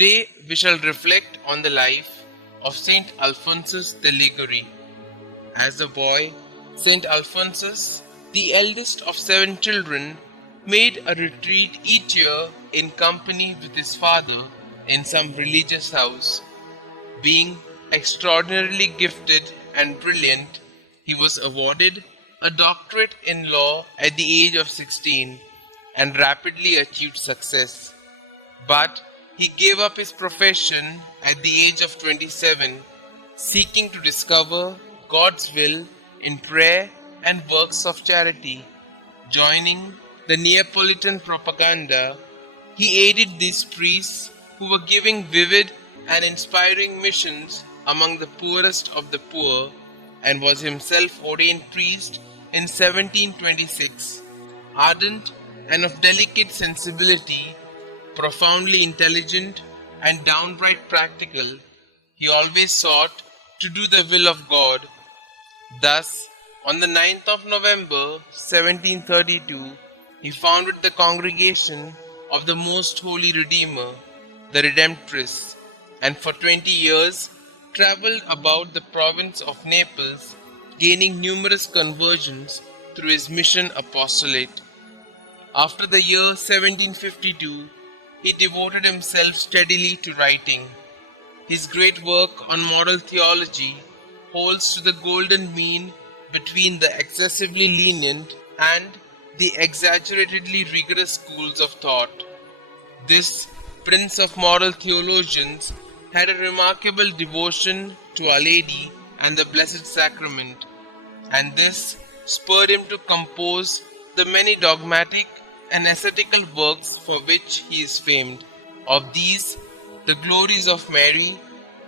Today we shall reflect on the life of St Alphonsus De Ligouri. As a boy, St Alphonsus, the eldest of 7 children, made a retreat each year in company with his father in some religious house. Being extraordinarily gifted and brilliant, he was awarded a doctorate in law at the age of 16 and rapidly achieved success. But he gave up his profession at the age of 27, seeking to discover God's will in prayer and works of charity. Joining the Neapolitan propaganda, he aided these priests who were giving vivid and inspiring missions among the poorest of the poor, and was himself ordained priest in 1726. Ardent and of delicate sensibility, profoundly intelligent and downright practical, he always sought to do the will of God. Thus, on the 9th of November 1732, he founded the Congregation of the Most Holy Redeemer, the Redemptorists, and for 20 years travelled about the province of Naples, gaining numerous conversions through his mission apostolate. After the year 1752, he devoted himself steadily to writing. His great work on moral theology holds to the golden mean between the excessively lenient and the exaggeratedly rigorous schools of thought. This prince of moral theologians had a remarkable devotion to Our Lady and the Blessed Sacrament, and this spurred him to compose the many dogmatic and ascetical works for which he is famed. Of these, the Glories of Mary,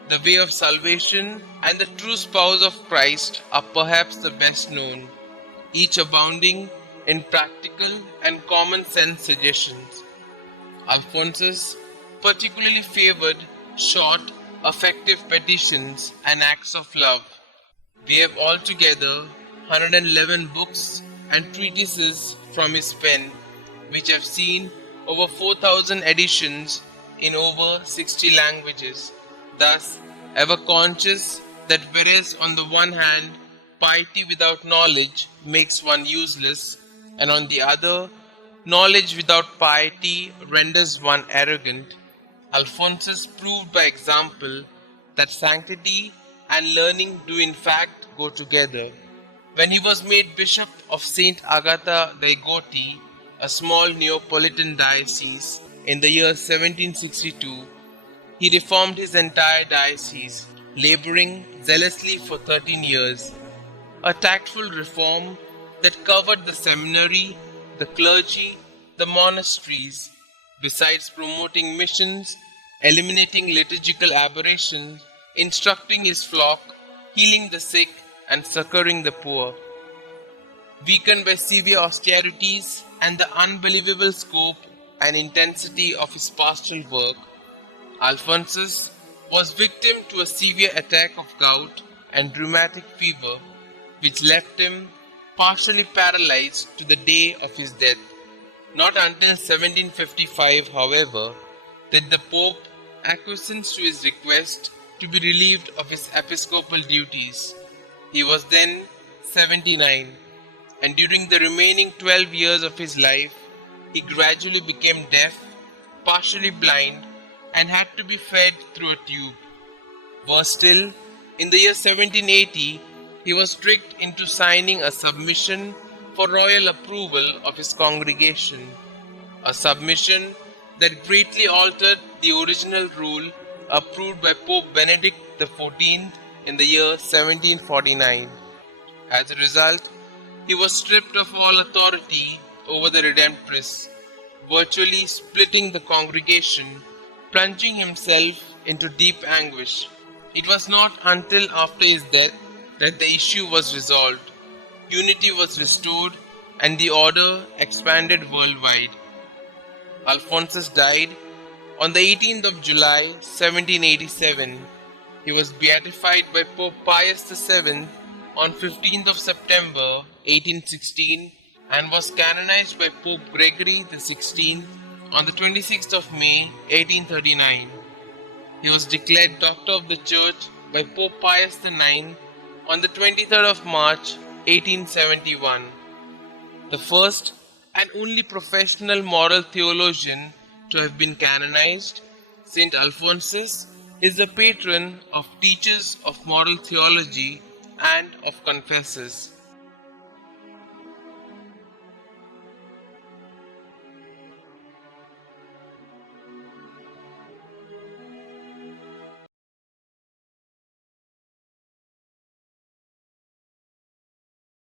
the Way of Salvation, and the True Spouse of Christ are perhaps the best known, each abounding in practical and common sense suggestions. Alphonsus particularly favored short, effective petitions and acts of love. We have altogether 111 books and treatises from his pen, which have seen over 4,000 editions in over 60 languages. Thus, ever conscious that whereas on the one hand, piety without knowledge makes one useless, and on the other, knowledge without piety renders one arrogant, Alphonsus proved by example that sanctity and learning do in fact go together. When he was made Bishop of St Agata dei Goti, a small Neapolitan diocese, in the year 1762, he reformed his entire diocese, laboring zealously for 13 years. A tactful reform that covered the seminary, the clergy, the monasteries, besides promoting missions, eliminating liturgical aberrations, instructing his flock, healing the sick, and succoring the poor. Weakened by severe austerities and the unbelievable scope and intensity of his pastoral work, Alphonsus was victim to a severe attack of gout and rheumatic fever, which left him partially paralyzed to the day of his death. Not until 1755, however, did the Pope acquiesce to his request to be relieved of his episcopal duties. He was then 79, and during the remaining 12 years of his life, he gradually became deaf, partially blind, and had to be fed through a tube. Worse still, in the year 1780, he was tricked into signing a submission for royal approval of his congregation, a submission that greatly altered the original rule approved by Pope Benedict XIV in the year 1749. As a result, he was stripped of all authority over the Redemptorists, virtually splitting the congregation, plunging himself into deep anguish. It was not until after his death that the issue was resolved, unity was restored, and the order expanded worldwide. Alphonsus died on the 18th of July 1787. He was beatified by Pope Pius VII on 15th of September 1816 and was canonized by Pope Gregory XVI on the 26th of May 1839. He was declared Doctor of the Church by Pope Pius IX on the 23rd of March 1871. The first and only professional moral theologian to have been canonized, St Alphonsus is the patron of teachers of moral theology and of confessors.